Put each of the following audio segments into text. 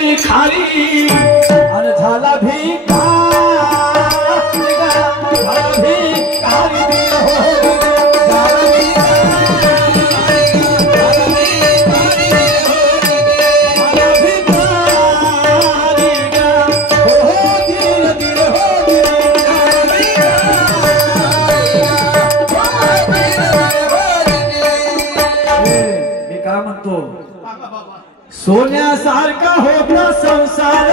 खाली आणि झाला भिकारी सोन्यासारखा होता संसार,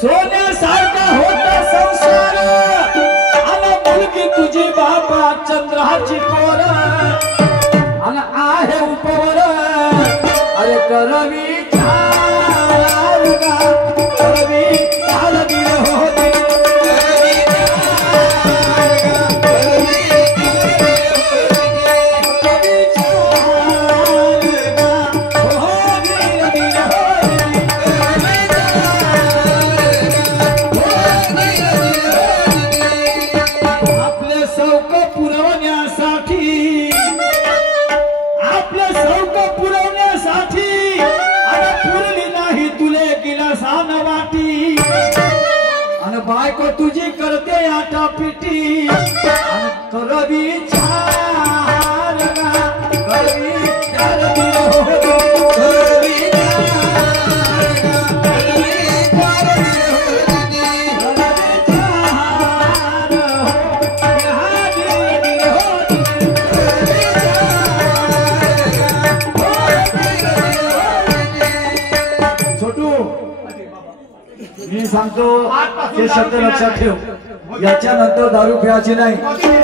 सोन्यासारखा होता संसार, आणि मुलगी तुझी बापा चंद्राची पोर आणि आहे उपवर. अरे करवी करवी चाल दिल होती बायको तुझी करते आटा पिटी करवी चार करवी चार छोटू मी सांगतो हे शब्द लक्षात ठेव, याच्यानंतर दारू प्यायची नाही.